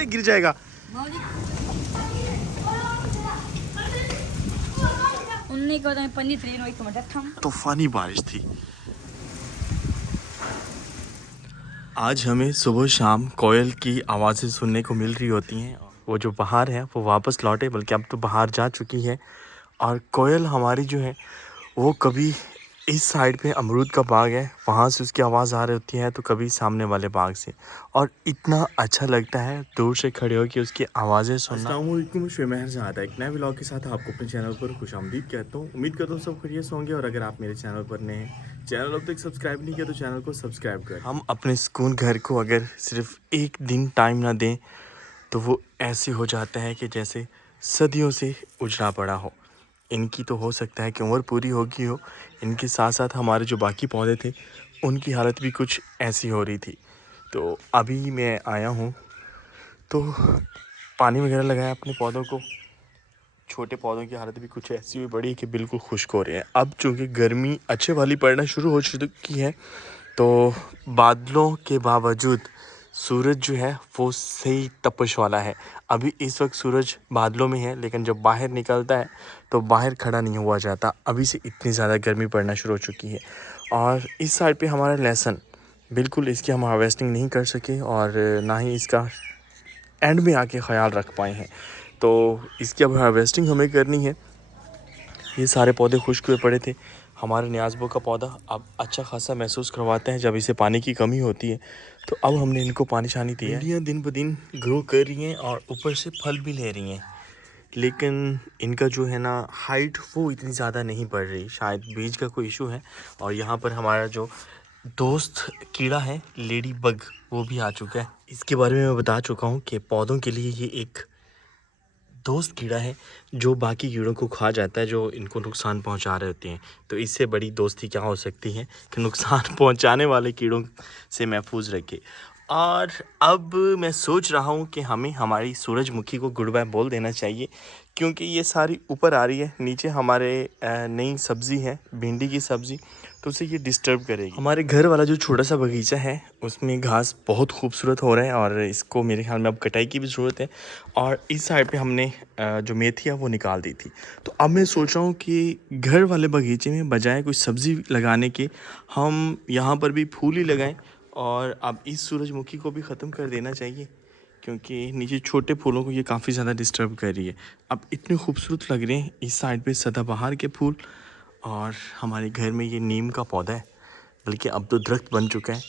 अरे गिर जाएगा। तूफानी बारिश थी। आज हमें सुबह शाम कोयल की आवाज़ें सुनने को मिल रही होती हैं। वो जो बाहर है वो वापस लौटे, बल्कि अब तो बाहर जा चुकी है। और कोयल हमारी जो है वो कभी इस साइड पे अमरूद का बाग है, वहाँ से उसकी आवाज़ आ रही होती है, तो कभी सामने वाले बाग से। और इतना अच्छा लगता है दूर से खड़े हो कि उसकी आवाज़ें सुनना। अस्सलाम वालेकुम, शुमेहर ज़ादा एक नए व्लॉग के साथ आपको अपने चैनल पर खुशामदीद कहता हूँ। उम्मीद करता हूँ सब खैरियत होंगे। और अगर आप मेरे चैनल पर नए हैं, चैनल अब तक सब्सक्राइब नहीं किया तो चैनल को सब्सक्राइब करें। हम अपने सुकून घर को अगर सिर्फ एक दिन टाइम ना दें तो वो ऐसे हो जाता है कि जैसे सदियों से उजड़ा पड़ा हो। इनकी तो हो सकता है कि उम्र पूरी होगी हो, इनके साथ साथ हमारे जो बाकी पौधे थे उनकी हालत भी कुछ ऐसी हो रही थी। तो अभी मैं आया हूँ तो पानी वगैरह लगाया अपने पौधों को। छोटे पौधों की हालत भी कुछ ऐसी हुई बड़ी कि बिल्कुल खुश्क हो रहे हैं। अब चूँकि गर्मी अच्छे वाली पड़ना शुरू हो चुकी है तो बादलों के बावजूद सूरज जो है वो सही तपश वाला है। अभी इस वक्त सूरज बादलों में है, लेकिन जब बाहर निकलता है तो बाहर खड़ा नहीं हुआ जाता। अभी से इतनी ज़्यादा गर्मी पड़ना शुरू हो चुकी है। और इस साइड पे हमारा लहसुन बिल्कुल इसकी हम हार्वेस्टिंग नहीं कर सके और ना ही इसका एंड में आके ख्याल रख पाए हैं, तो इसकी अब हार्वेस्टिंग हमें करनी है। ये सारे पौधे खुश्क हुए पड़े थे। हमारे न्याज़बो का पौधा अब अच्छा खासा महसूस करवाते हैं जब इसे पानी की कमी होती है, तो अब हमने इनको पानी शानी दिया। भिंडियाँ दिन ब दिन ग्रो कर रही हैं और ऊपर से फल भी ले रही हैं, लेकिन इनका जो है ना हाइट वो इतनी ज़्यादा नहीं बढ़ रही। शायद बीज का कोई इशू है। और यहाँ पर हमारा जो दोस्त कीड़ा है लेडी बग वो भी आ चुका है। इसके बारे में मैं बता चुका हूँ कि पौधों के लिए ये एक दोस्त कीड़ा है जो बाकी कीड़ों को खा जाता है जो इनको नुकसान पहुंचा रहे होते हैं। तो इससे बड़ी दोस्ती क्या हो सकती है कि नुकसान पहुंचाने वाले कीड़ों से महफूज रखे। और अब मैं सोच रहा हूं कि हमें हमारी सूरजमुखी को गुड बाय बोल देना चाहिए, क्योंकि ये सारी ऊपर आ रही है, नीचे हमारे नई सब्ज़ी है भिंडी की सब्ज़ी, तो उसे ये डिस्टर्ब करेगी। हमारे घर वाला जो छोटा सा बगीचा है उसमें घास बहुत खूबसूरत हो रहा है और इसको मेरे ख्याल में अब कटाई की भी ज़रूरत है। और इस साइड पे हमने जो मेथी है वो निकाल दी थी। तो अब मैं सोच रहा हूँ कि घर वाले बगीचे में बजाय कुछ सब्ज़ी लगाने के हम यहाँ पर भी फूल ही लगाएं। और अब इस सूरजमुखी को भी ख़त्म कर देना चाहिए, क्योंकि नीचे छोटे फूलों को ये काफ़ी ज़्यादा डिस्टर्ब कर रही है। अब इतने खूबसूरत लग रहे हैं इस साइड पे सदाबहार के फूल, और हमारे घर में ये नीम का पौधा है, बल्कि अब तो दरख्त बन चुका है।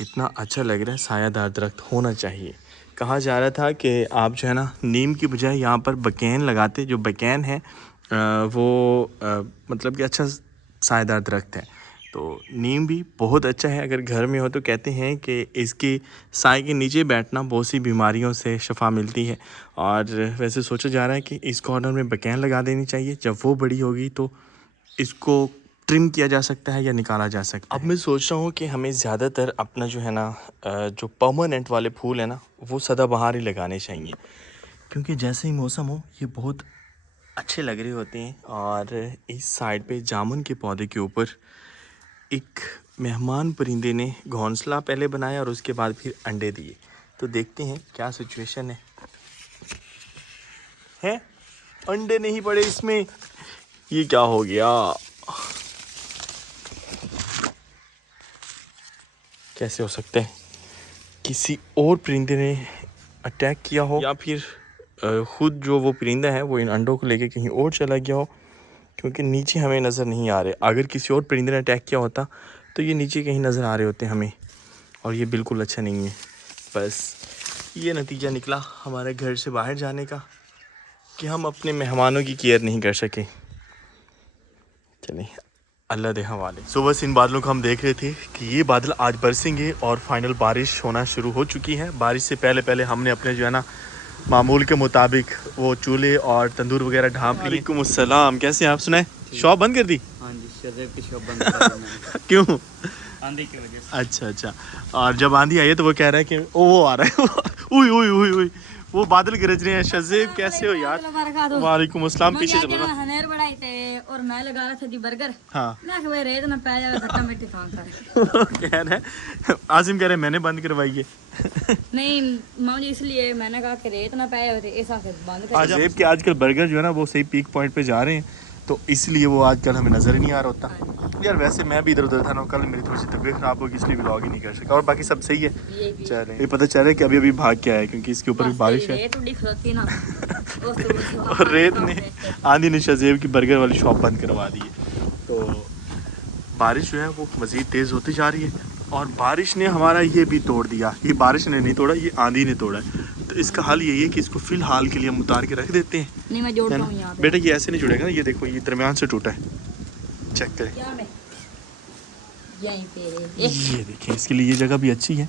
इतना अच्छा लग रहा है, सायादार दरख्त होना चाहिए। कहा जा रहा था कि आप जो है ना नीम की बजाय यहाँ पर बकैन लगाते। जो बकैन है वो मतलब कि अच्छा सायादार दरख्त है। तो नीम भी बहुत अच्छा है अगर घर में हो, तो कहते हैं कि इसकी साए के नीचे बैठना बहुत सी बीमारियों से शफा मिलती है। और वैसे सोचा जा रहा है कि इस कॉर्नर में बकैन लगा देनी चाहिए। जब वो बड़ी होगी तो इसको ट्रिम किया जा सकता है या निकाला जा सकता है। अब मैं सोच रहा हूँ कि हमें ज़्यादातर अपना जो है ना जो परमानेंट वाले फूल है ना वो सदाबहार ही लगाने चाहिए, क्योंकि जैसे ही मौसम हो ये बहुत अच्छे लग रहे होते हैं। और इस साइड पे जामुन के पौधे के ऊपर एक मेहमान परिंदे ने घोंसला पहले बनाया और उसके बाद फिर अंडे दिए। तो देखते हैं क्या सिचुएशन है? अंडे नहीं पड़े इसमें, ये क्या हो गया? कैसे हो सकता है? किसी और परिंदे ने अटैक किया हो, या फिर खुद जो वो परिंदा है वो इन अंडों को लेके कहीं और चला गया हो, क्योंकि नीचे हमें नज़र नहीं आ रहे। अगर किसी और परिंदे ने अटैक किया होता तो ये नीचे कहीं नज़र आ रहे होते हमें, और ये बिल्कुल अच्छा नहीं है। बस ये नतीजा निकला हमारे घर से बाहर जाने का कि हम अपने मेहमानों की केयर नहीं कर सके। चलिए अल्लाह दे हवाले। सुबह से इन बादलों को हम देख रहे थे कि ये बादल आज बरसेंगे और फाइनल बारिश होना शुरू हो चुकी है। बारिश से पहले पहले हमने अपने जो है ना मामूल के मुताबिक वो चूल्हे और तंदूर वगैरह ढाँप लिए। वालेकुम अस्सलाम, कैसे आप? सुनाए शॉप बंद कर दी? हाँ जी, शज़ेब की शॉप बंद कर दी मैंने। क्यों? आंधी की वजह से। अच्छा। और जब आंधी आई है तो वो कह रहा है कि वो आ रहा है उई उई उई उई वो बादल गरज रहे हैं। शज़ेब कैसे हो यार? वालेकुम अस्सलाम। पीछे चलो ना। और मैं लगा रहा था जी बर्गर। हाँ मैं कहा रेत ना पै जावे खट्टा मीठे खान कर। कह रहा है आसिम कह रहे मैंने बंद करवाई है। नहीं मामा जी इसलिए मैंने कहा कि रेत ना पै जावे इस आखिर बंद कर। जेब के आजकल बर्गर जो है ना वो सही पीक पॉइंट पे जा रहे हैं, तो इसलिए वो आजकल हमें नज़र ही नहीं आ रहा होता। यार वैसे मैं भी इधर उधर था ना, कल मेरी थोड़ी सी तबीयत ख़राब होगी इसलिए व्लॉग ही नहीं कर सका, और बाकी सब सही है। चल रहे ये पता चल रहा है कि अभी अभी भाग के आया क्योंकि इसके ऊपर भी बारिश है रेत उड़ी खलोती ना और रेत ने आंधी ने शजेब की बर्गर वाली शॉप बंद करवा दी है। तो बारिश जो है वो मज़ीद तेज़ होती जा रही है और बारिश ने हमारा ये भी तोड़ दिया। ये बारिश ने नहीं तोड़ा, ये आंधी ने तोड़ा है। तो इसका हल यही है कि इसको फ़िलहाल के लिए हम उतार के रख देते हैं। नहीं मैं जोड़ता हूं यहां पे। बेटा ये ऐसे नहीं जुड़ेगा ना, ये देखो ये दरमियान से टूटा है, चेक करें। क्या में यहीं पे ये देखें, इसके लिए ये जगह भी अच्छी है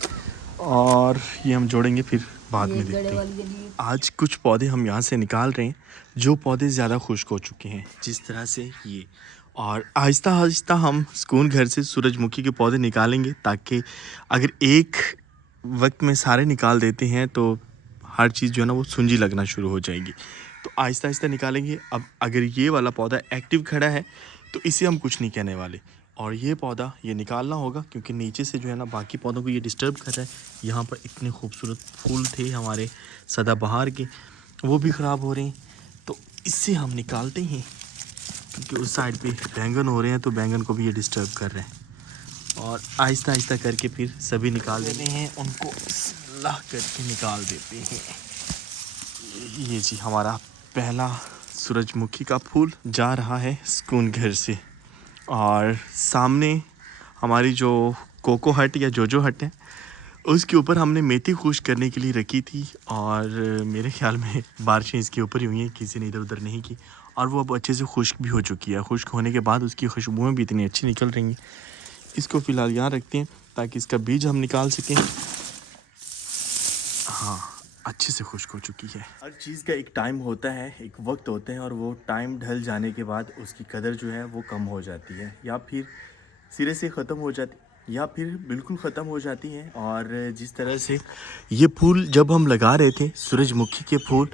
और ये हम जोड़ेंगे फिर बाद में देखते हैं। आज कुछ पौधे हम यहाँ से निकाल रहे हैं जो पौधे ज़्यादा खुश्क हो चुके हैं, जिस तरह से ये, और आहिस्ता आहिस्ता हम सुकून घर से सूरजमुखी के पौधे निकालेंगे, ताकि अगर एक वक्त में सारे निकाल देते हैं तो हर चीज़ जो है ना वो सुंजी लगना शुरू हो जाएगी। तो आहिस्ता आहिस्ता निकालेंगे। अब अगर ये वाला पौधा एक्टिव खड़ा है तो इसे हम कुछ नहीं कहने वाले, और ये पौधा ये निकालना होगा क्योंकि नीचे से जो है ना बाकी पौधों को ये डिस्टर्ब कर रहा है। यहाँ पर इतने खूबसूरत फूल थे हमारे सदाबहार के, वो भी ख़राब हो रहे हैं, तो इससे हम निकालते हैं क्योंकि उस साइड पे बैंगन हो रहे हैं तो बैंगन को भी ये डिस्टर्ब कर रहे हैं। और आहिस्ता आहिस्ता करके फिर सभी निकाल देते हैं, उनको बिस्मिल्लाह करके निकाल देते हैं। ये जी हमारा पहला सूरजमुखी का फूल जा रहा है सुकून घर से। और सामने हमारी जो कोको हट या जोजो हट है उसके ऊपर हमने मेथी खुश्क करने के लिए रखी थी, और मेरे ख्याल में बारिशें इसके ऊपर ही हुई हैं, किसी ने इधर उधर नहीं की, और वो अब अच्छे से खुश्क भी हो चुकी है। खुश्क होने के बाद उसकी खुशबुएं भी इतनी अच्छी निकल रही हैं। इसको फ़िलहाल यहाँ रखते हैं ताकि इसका बीज हम निकाल सकें। हाँ अच्छे से खुश्क हो चुकी है। हर चीज़ का एक टाइम होता है, एक वक्त होते हैं, और वो टाइम ढल जाने के बाद उसकी कदर जो है वो कम हो जाती है, या फिर सिरे से ख़त्म हो जाती, या फिर बिल्कुल ख़त्म हो जाती है। और जिस तरह से ये फूल जब हम लगा रहे थे सूरजमुखी के फूल,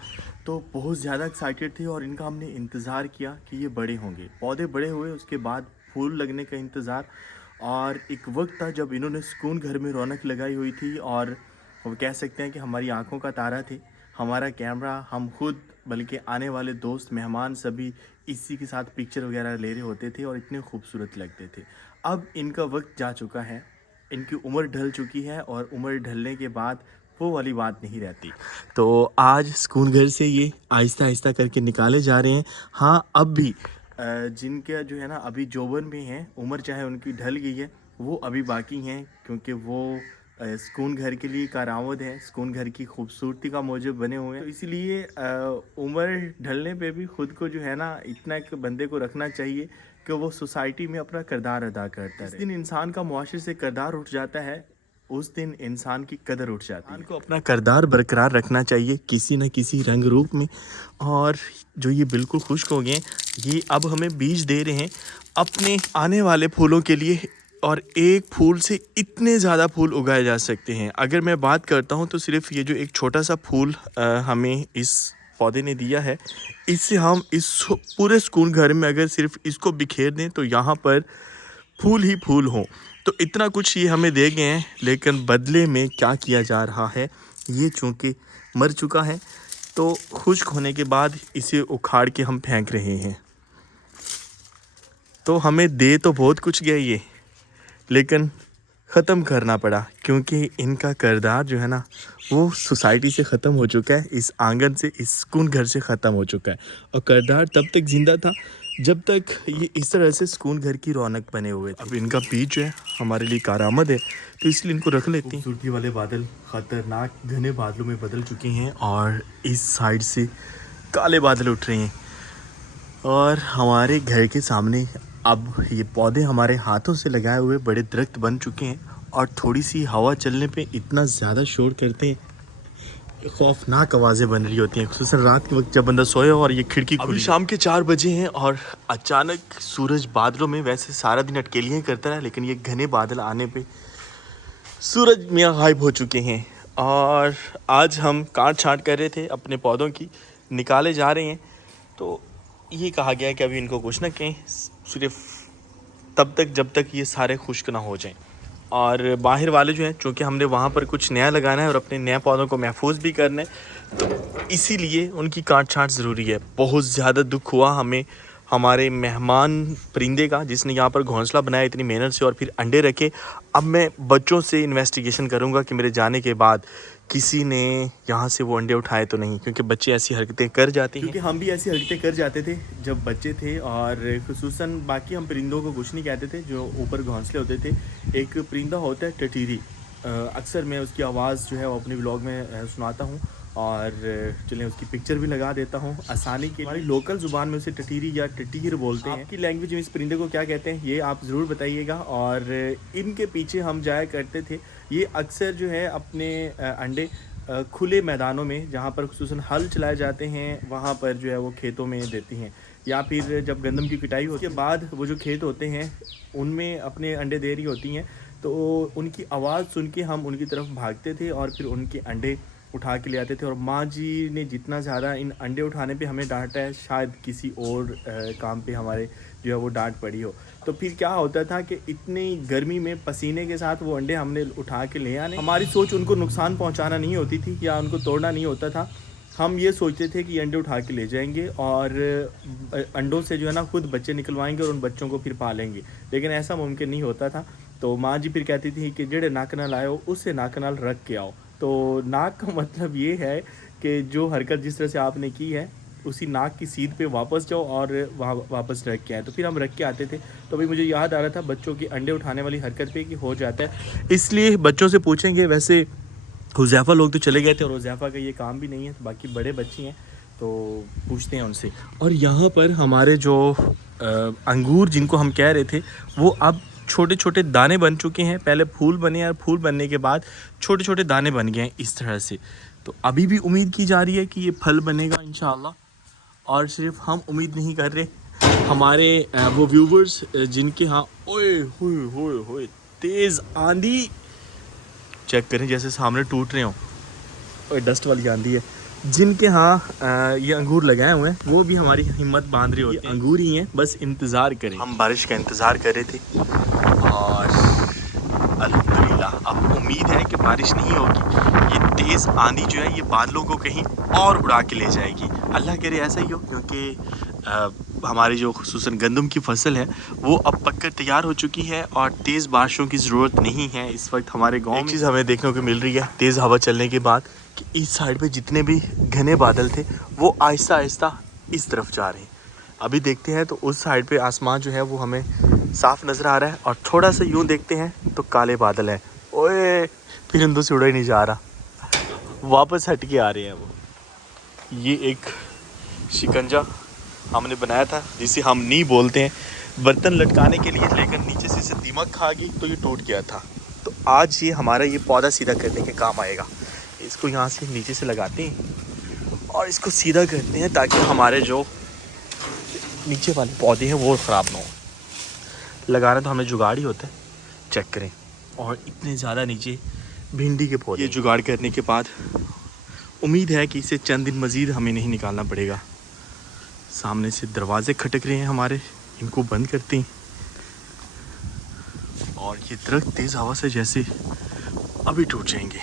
तो बहुत ज़्यादा एक्साइटेड थे और इनका हमने इंतज़ार किया कि ये बड़े होंगे। पौधे बड़े हुए, उसके बाद फूल लगने का इंतज़ार, और एक वक्त था जब इन्होंने सुकून घर में रौनक लगाई हुई थी, और वो कह सकते हैं कि हमारी आंखों का तारा थे। हमारा कैमरा, हम खुद, बल्कि आने वाले दोस्त मेहमान सभी इसी के साथ पिक्चर वगैरह ले रहे होते थे और इतने खूबसूरत लगते थे। अब इनका वक्त जा चुका है, इनकी उम्र ढल चुकी है, और उम्र ढलने के बाद वो वाली बात नहीं रहती। तो आज सुकून घर से ये आहिस्ता आहिस्ता करके निकाले जा रहे हैं। हाँ अब भी जिनका जो है ना अभी जोबन में हैं, उम्र चाहे उनकी ढल गई है, वो अभी बाकी हैं, क्योंकि वो सुकून घर के लिए कारामद है, सुकून घर की खूबसूरती का मौजूद बने हुए हैं। तो इसीलिए उम्र ढलने पे भी ख़ुद को जो है ना इतना एक बंदे को रखना चाहिए कि वो सोसाइटी में अपना किरदार अदा करता है। जिस दिन इंसान का मुआशरे से किरदार उठ जाता है, उस दिन इंसान की कदर उठ जाती है। इंसान को अपना किरदार बरकरार रखना चाहिए किसी न किसी रंग रूप में। और जो ये बिल्कुल खुश्क हो गए, ये अब हमें बीज दे रहे हैं अपने आने वाले फूलों के लिए, और एक फूल से इतने ज़्यादा फूल उगाए जा सकते हैं। अगर मैं बात करता हूँ तो सिर्फ ये जो एक छोटा सा फूल हमें इस पौधे ने दिया है, इससे हम इस पूरे सुकून घर में अगर सिर्फ इसको बिखेर दें तो यहाँ पर फूल ही फूल हों। तो इतना कुछ ये हमें दे गए हैं, लेकिन बदले में क्या किया जा रहा है, ये चूँकि मर चुका है तो खुश्क होने के बाद इसे उखाड़ के हम फेंक रहे हैं। तो हमें दे तो बहुत कुछ गया ये, लेकिन ख़त्म करना पड़ा क्योंकि इनका किरदार जो है ना वो सोसाइटी से ख़त्म हो चुका है, इस आंगन से, इस सुकून घर से ख़त्म हो चुका है। और किरदार तब तक ज़िंदा था जब तक ये इस तरह से सुकून घर की रौनक बने हुए थे। अब इनका बीज जो है हमारे लिए कारामद है, तो इसलिए इनको रख लेते हैं। खूबसूरती वाले बादल ख़तरनाक घने बादलों में बदल चुके हैं, और इस साइड से काले बादल उठ रहे हैं, और हमारे घर के सामने अब ये पौधे हमारे हाथों से लगाए हुए बड़े दरख्त बन चुके हैं, और थोड़ी सी हवा चलने पे इतना ज़्यादा शोर करते हैं, खौफनाक आवाज़ें बन रही होती हैं, खुसूसन रात के वक्त जब बंदा सोए और ये खिड़की। अभी शाम के 4 बजे हैं और अचानक सूरज बादलों में, वैसे सारा दिन अटकेलियाँ करता रहा, लेकिन ये घने बादल आने पे सूरज मियाँ गायब हो चुके हैं। और आज हम काट छाँट कर रहे थे अपने पौधों की, निकाले जा रहे हैं। तो ये कहा गया है कि अभी इनको कुछ ना कहें, सिर्फ तब तक जब तक ये सारे खुश्क ना हो जाएं। और बाहर वाले जो हैं, चूँकि हमने वहाँ पर कुछ नया लगाना है और अपने नए पौधों को महफूज भी करना है, तो इसीलिए उनकी काट छाँट ज़रूरी है। बहुत ज़्यादा दुख हुआ हमें हमारे मेहमान परिंदे का, जिसने यहाँ पर घोंसला बनाया इतनी मेहनत से और फिर अंडे रखे। अब मैं बच्चों से इन्वेस्टिगेशन करूँगा कि मेरे जाने के बाद किसी ने यहाँ से वो अंडे उठाए तो नहीं, क्योंकि बच्चे ऐसी हरकतें कर जाते हैं, क्योंकि हम भी ऐसी हरकतें कर जाते थे जब बच्चे थे। और खुसूसन बाकी हम परिंदों को कुछ नहीं कहते थे जो ऊपर घोंसले होते थे। एक परिंदा होता है टटीरी, अक्सर मैं उसकी आवाज़ जो है वो अपने व्लॉग में सुनाता हूँ और चलें उसकी पिक्चर भी लगा देता हूँ आसानी के। हमारी लोकल ज़ुबान में उसे टटीरी या टटीर बोलते हैं। आपकी लैंग्वेज में इस परिंदे को क्या कहते हैं ये आप ज़रूर बताइएगा। और इनके पीछे हम जाया करते थे। ये अक्सर जो है अपने अंडे खुले मैदानों में, जहाँ पर खुसूसन हल चलाए जाते हैं, वहाँ पर जो है वो खेतों में देती हैं। या फिर जब गंदम की कटाई होती है बाद वो जो खेत होते हैं उनमें अपने अंडे दे रही होती हैं, तो उनकी आवाज़ सुन के हम उनकी तरफ भागते थे और फिर उनके अंडे उठा के ले आते थे। और माँ जी ने जितना ज़्यादा इन अंडे उठाने पे हमें डांटा है, शायद किसी और काम पे हमारे जो है वो डांट पड़ी हो। तो फिर क्या होता था कि इतनी गर्मी में पसीने के साथ वो अंडे हमने उठा के ले आने। हमारी सोच उनको नुकसान पहुंचाना नहीं होती थी या उनको तोड़ना नहीं होता था। हम ये सोचते थे कि अंडे उठा के ले जाएंगे और अंडों से जो है ना खुद बच्चे निकलवाएंगे और उन बच्चों को फिर पालेंगे, लेकिन ऐसा मुमकिन नहीं होता था। तो माँ जी फिर कहती थी कि जेड़े नाक नाल आए हो उससे नाक नाल रख के आओ। तो नाक का मतलब ये है कि जो हरकत जिस तरह से आपने की है उसी नाक की सीध पे वापस जाओ और वहाँ वापस रख के आए। तो फिर हम रख के आते थे। तो अभी मुझे याद आ रहा था बच्चों की अंडे उठाने वाली हरकत पे कि हो जाता है, इसलिए बच्चों से पूछेंगे। वैसे हुज़ैफ़ा लोग तो चले गए थे और हुज़ैफ़ा का ये काम भी नहीं है, तो बाकी बड़े बच्चे हैं तो पूछते हैं उनसे। और यहाँ पर हमारे जो अंगूर जिनको हम कह रहे थे वो अब छोटे छोटे दाने बन चुके हैं। पहले फूल बने और फूल बनने के बाद छोटे छोटे दाने बन गए हैं इस तरह से। तो अभी भी उम्मीद की जा रही है कि ये फल बनेगा इंशाल्लाह। और सिर्फ हम उम्मीद नहीं कर रहे, हमारे वो व्यूवर्स जिनके यहाँ ओए होए होए होए तेज़ आंधी चेक करें, जैसे सामने टूट रहे हो, और डस्ट वाली आंधी है, जिनके यहाँ ये अंगूर लगाए हुए हैं वो भी हमारी हिम्मत बांध रही होती है। अंगूर ही हैं, बस इंतज़ार करें। हम बारिश का इंतज़ार कर रहे थे और अल्हम्दुलिल्लाह अब उम्मीद है कि बारिश नहीं होगी। ये तेज़ आंधी जो है ये बादलों को कहीं और उड़ा के ले जाएगी। अल्लाह करे ऐसा ही हो, क्योंकि हमारी जो खुसूसन गंदम की फसल है वो अब पककर तैयार हो चुकी है और तेज़ बारिशों की ज़रूरत नहीं है इस वक्त हमारे गाँव में। एक चीज़ हमें देखने को मिल रही है तेज़ हवा चलने के बाद कि इस साइड पे जितने भी घने बादल थे वो आहिस्ता आहिस्ता इस तरफ जा रहे हैं। अभी देखते हैं तो उस साइड पे आसमान जो है वो हमें साफ़ नज़र आ रहा है और थोड़ा सा यूँ देखते हैं तो काले बादल हैं। ओए परिंदों से उड़ा ही नहीं जा रहा, वापस हट के आ रहे हैं वो। ये एक शिकंजा हमने बनाया था जिसे हम नी बोलते हैं, बर्तन लटकाने के लिए, लेकर नीचे से इसे दीमक खा गई तो ये टूट गया था। तो आज ये हमारा ये पौधा सीधा करने के काम आएगा। इसको यहाँ से नीचे से लगाते हैं और इसको सीधा करते हैं ताकि हमारे जो नीचे वाले पौधे हैं वो ख़राब ना हो। लगाना तो हमें जुगाड़ ही होता है, चेक करें। और इतने ज़्यादा नीचे भिंडी के पौधे। ये जुगाड़ करने के बाद उम्मीद है कि इसे चंद दिन मज़ीद हमें नहीं निकालना पड़ेगा। सामने से दरवाजे खटक रहे हैं हमारे, इनको बंद करते हैं। और ये दरख्त तेज़ हवा से जैसे अभी टूट जाएंगे।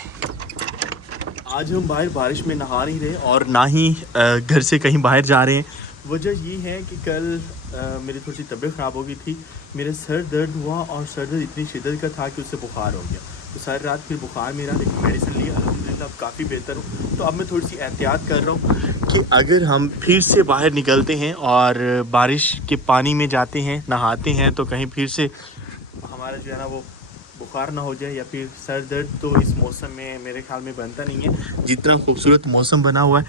आज हम बाहर बारिश में नहा नहीं रहे और ना ही घर से कहीं बाहर जा रहे हैं। वजह ये है कि कल मेरी थोड़ी सी तबीयत ख़राब हो गई थी, मेरे सर दर्द हुआ और सर दर्द इतनी शिद्दत का था कि उससे बुखार हो गया। तो सारी रात फिर बुखार मेरा, लेकिन मेडिसिन लिया, अल्हम्दुलिल्लाह अब काफ़ी बेहतर हूँ। तो अब मैं थोड़ी सी एहतियात कर रहा हूँ कि अगर हम फिर से बाहर निकलते हैं और बारिश के पानी में जाते हैं, नहाते हैं, तो कहीं फिर से हमारा जो है ना वो बुखार ना हो जाए या फिर सर दर्द। तो इस मौसम में मेरे ख्याल में बनता नहीं है। जितना खूबसूरत मौसम बना हुआ है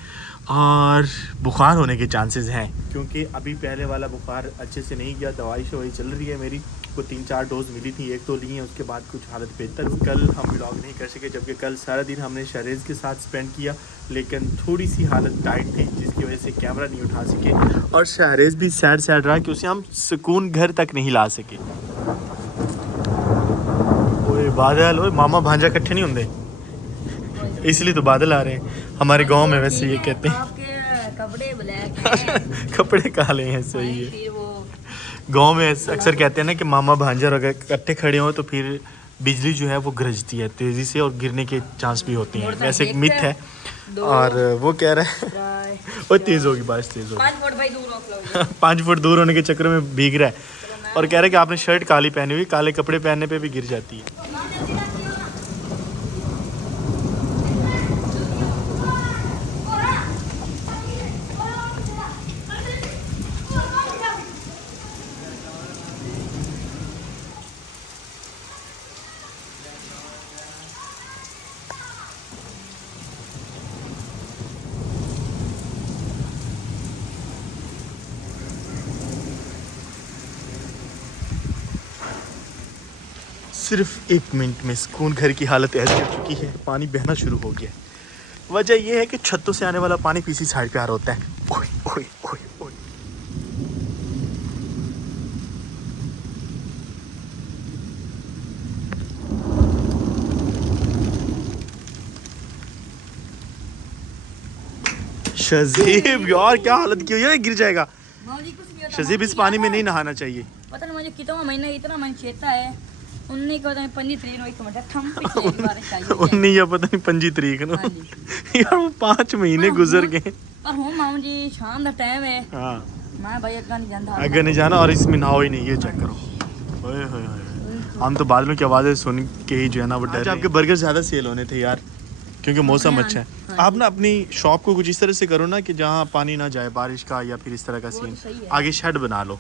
और बुखार होने के चांसेस हैं, क्योंकि अभी पहले वाला बुखार अच्छे से नहीं गया। दवाई शवाई चल रही है मेरी, को 3-4 डोज मिली थी, एक तो ली है, उसके बाद कुछ हालत बेहतर हुई। कल हम व्लॉग नहीं कर सके, जबकि कल सारा दिन हमने शहरेज़ के साथ स्पेंड किया, लेकिन थोड़ी सी हालत टाइट थी जिसकी वजह से कैमरा नहीं उठा सके। और शहरेज़ भी सैड रहा कि उसे हम सुकून घर तक नहीं ला सके। ओए बादल, ओए मामा भांजा इकट्ठे नहीं होंगे, इसलिए तो बादल आ रहे हैं हमारे गांव में। वैसे ये कहते हैं आपके कब कपड़े ब्लैक हैं। कपड़े काले हैं, सही है। फिर वो गांव में अक्सर कहते हैं ना कि मामा भांजा अगर इकट्ठे खड़े हो तो फिर बिजली जो है वो गरजती है तेज़ी से और गिरने के चांस भी होते हैं। वैसे एक मिथ है। और वो कह रहा है वो तेज़ होगी, बारिश तेज़ होगी। 5 फुट भाई दूर रोक लो। 5 फुट दूर होने के चक्कर में भीग रहा है और कह रहा है कि आपने शर्ट काली पहनी हुई, काले कपड़े पहनने पे भी गिर जाती है। सिर्फ 1 मिनट में सुकून घर की हालत ऐसी हो चुकी है, पानी बहना शुरू हो गया है। वजह यह है कि छतों से आने वाला पानी पीछे साइड पे आ रहा होता है। ओए ओए ओए ओए। शजीब यार क्या हालत की हुई है, गिर जाएगा। मौजी कुछ नहीं होता। शजीब इस पानी में नहीं नहाना चाहिए। पता नहीं मुझे कितना महीना इतना मन चेता है। उन्नी को तो 15 तरीक नो एक मिनट थम पिछले बारिश आई है। 19 या पता नहीं 25 तरीक नो। हाँ जी। यार वो 5 महीने गुजर गए। पर हूँ माऊ जी शाम का टाइम है। हाँ मैं भाई अग्गा नहीं जानता। आगे नहीं जाना और इसमें नहाओ ही नहीं, ये चेक करो। ओए होए होए। हम तो बादलों की आवाज़ें सुन के ही जो है ना वो डर। आपके बर्गर ज़्यादा सेल होने थे यार, क्योंकि मौसम अच्छा है। आप ना अपनी शॉप को कुछ इस तरह से करो ना कि जहाँ पानी ना जाए बारिश का या फिर इस तरह का सीन, आगे शेड बना लो।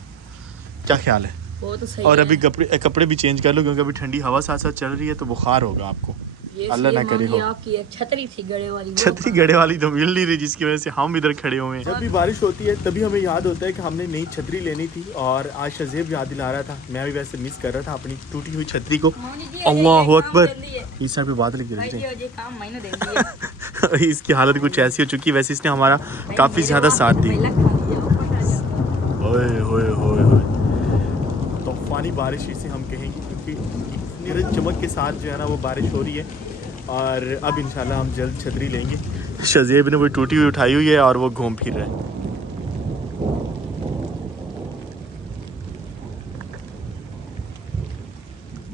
क्या ख्याल है? वो तो सही और है। अभी कपड़े भी चेंज कर लो, क्योंकि अभी ठंडी हवा साथ साथ चल रही है तो बुखार होगा आपको। ये अल्लाह ना करे हो। आपकी एक छतरी थी गड़े वाली, वो छतरी गड़े वाली तो मिल नहीं रही, जिसकी वजह से हम इधर खड़े हुए हैं। जब भी बारिश होती है तभी हमें याद होता है कि हमने नई छतरी लेनी थी, और आज शजीब याद दिला रहा था। मैं भी वैसे मिस कर रहा था अपनी टूटी हुई छतरी को। मौजी जी, अल्लाह ये अकबर। काम जल्दी है। इस साइड पे बादल गिर भाई रहे जी हैं। ये काम महीने दे दिए। इसकी हालत कुछ ऐसी हो चुकी है। वैसे इसने हमारा काफ़ी ज़्यादा साथ दी। ओए होए होए होए। तूफानी बारिश इसे हम कहेंगे, क्योंकि गरज चमक के साथ जो है ना वो बारिश हो रही है। और अब इंशाल्लाह हम जल्द छतरी लेंगे। शजीब ने वो टूटी हुई उठाई हुई है और वो घूम फिर रहा है।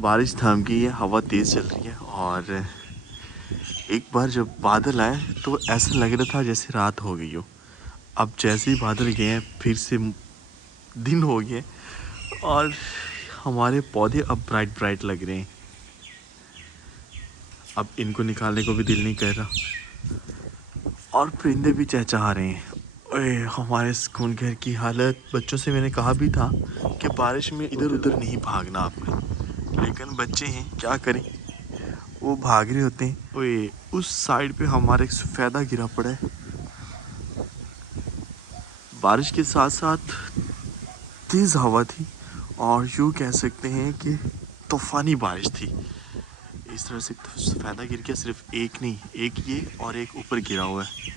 बारिश थम गई है, हवा तेज़ चल रही है, और एक बार जब बादल आए तो ऐसा लग रहा था जैसे रात हो गई हो। अब जैसे ही बादल गए हैं फिर से दिन हो गए और हमारे पौधे अब ब्राइट ब्राइट लग रहे हैं। अब इनको निकालने को भी दिल नहीं कर रहा और परिंदे भी चहचहा रहे हैं। ओए हमारे सुकून घर की हालत। बच्चों से मैंने कहा भी था कि बारिश में इधर उधर नहीं भागना आपने, लेकिन बच्चे हैं क्या करें, वो भाग रहे होते हैं। ओए उस साइड पे हमारा एक सफ़ेदा गिरा पड़ा है। बारिश के साथ साथ तेज़ हवा थी और यूँ कह सकते हैं कि तूफ़ानी बारिश थी। इस तरह से सफ़ेदा गिर के सिर्फ एक नहीं, एक ये और एक ऊपर गिरा हुआ है।